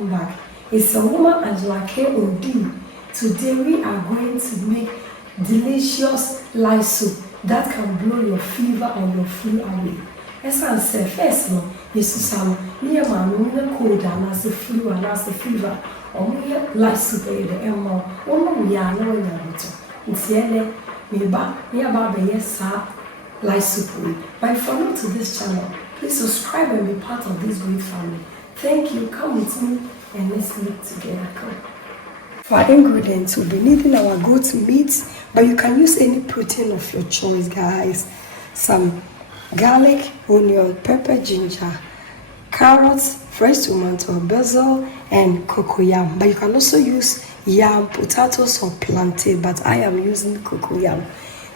welcome back. It's a woman Angela K. Odi. Today we are going to make delicious light soup that can blow your fever and your flu away. As I said, first no, Jesus me man cold and as the flu and as the fever. Or me light soup the emma. Oh no, we are no one. It's yellow, me back, me about the yes, light soup. But if you're new to this channel, please subscribe and be part of this great family. Thank you. Come with me and let's look together. Come. For our ingredients, we'll be needing our goat meat, but you can use any protein of your choice, guys. Some garlic, onion, pepper, ginger, carrots, fresh tomato, basil, and cocoyam. But you can also use yam, potatoes, or plantain, but I am using cocoyam.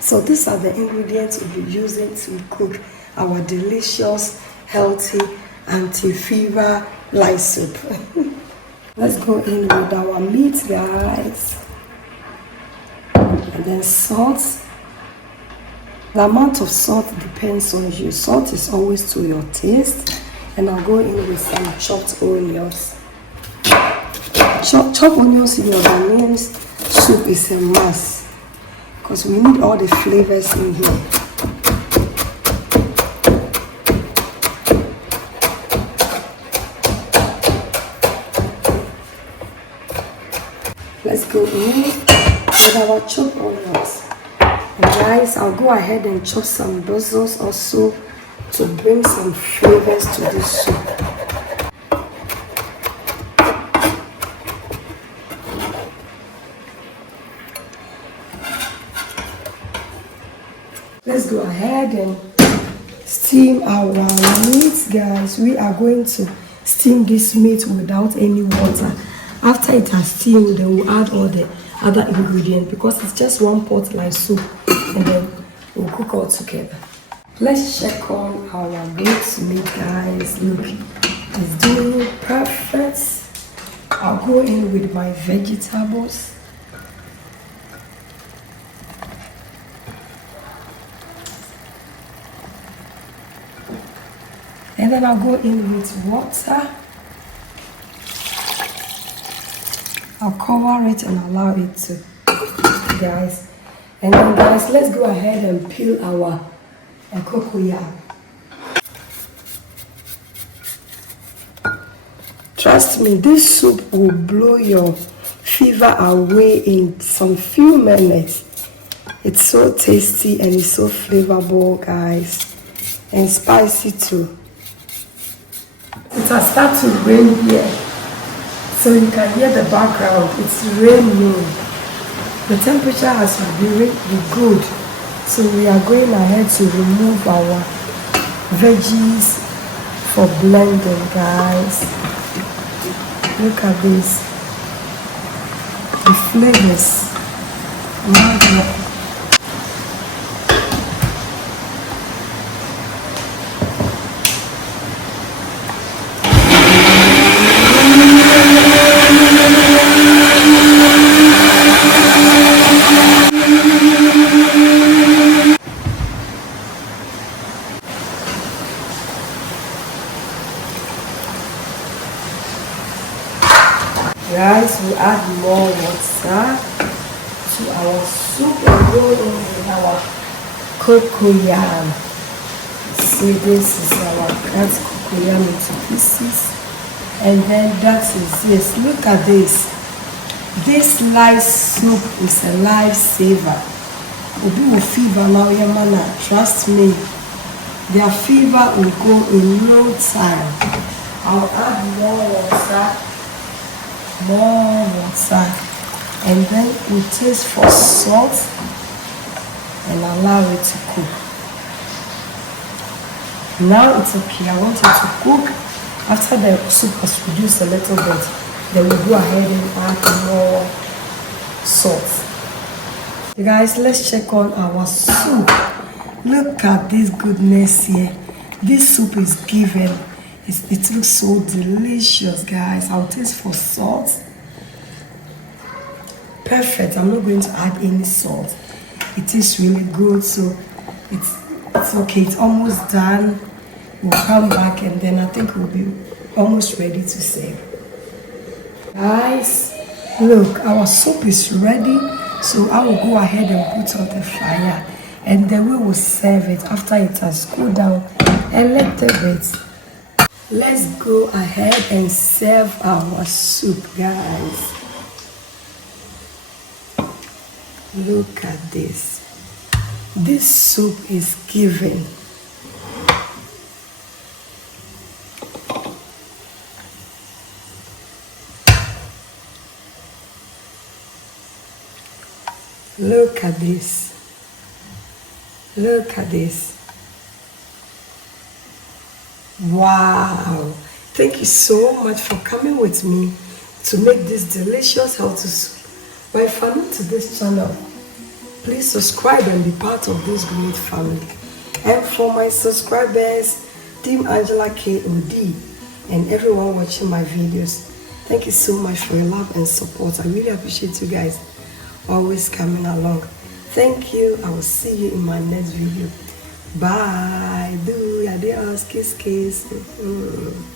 So these are the ingredients we'll be using to cook our delicious, healthy, anti-fever light soup. Let's go in with our meat, guys. And then salt. The amount of salt depends on you. Salt is always to your taste. And I'll go in with some chopped onions. Chopped onions in your Ghanaian soup is a must, because we need all the flavors in here. Let's go in with our chopped onions. And guys, I'll go ahead and chop some basils also to bring some flavors to this soup. Let's go ahead and steam our meat, guys. We are going to steam this meat without any water. After it has steamed, then we'll add all the other ingredients because it's just one pot like soup, and then we'll cook all together. Let's check on our goat meat, guys. Look, it's doing perfect. I'll go in with my vegetables. And then I'll go in with water. I'll cover it and allow it to, guys. And then, guys, let's go ahead and peel our cocoyam. Trust me, this soup will blow your fever away in some few minutes. It's so tasty and it's so flavorful, guys, and spicy too. It has started to rain here, so you can hear the background. It's raining. The temperature has been good, so we are going ahead to remove our veggies for blending, guys. Look at this. The flavors. Guys, we add more water to our soup and go in with our cocoyam. See, this is our cut cocoyam into pieces, and then that is this. Look at this. This light soup is a lifesaver. Obi will fever now, yamana. Trust me, their fever will go in no time. I'll add more water. And then we taste for salt and allow it to cook. Now it's okay. I want it to cook. After the soup has reduced a little bit, then we go ahead and add more salt. You guys, let's check on our soup. Look at this goodness here. This soup is given. It looks so delicious, guys. I'll taste for salt. Perfect. I'm not going to add any salt. It is really good, so it's okay. It's almost done. We'll come back and then I think we'll be almost ready to serve. Guys, look, our soup is ready, so I will go ahead and put on the fire, and then we will serve it after it has cooled down a little bit. Let's go ahead and serve our soup, guys. Look at this. This soup is giving. Look at this. Look at this. Wow. Thank you so much for coming with me to make this delicious healthy soup. But if you're new to this channel, please subscribe and be part of this great family. And for my subscribers, Team Angela KOD, and everyone watching my videos, thank you so much for your love and support. I really appreciate you guys always coming along. Thank you. I will see you in my next video. Bye. Do adios. Kiss, kiss.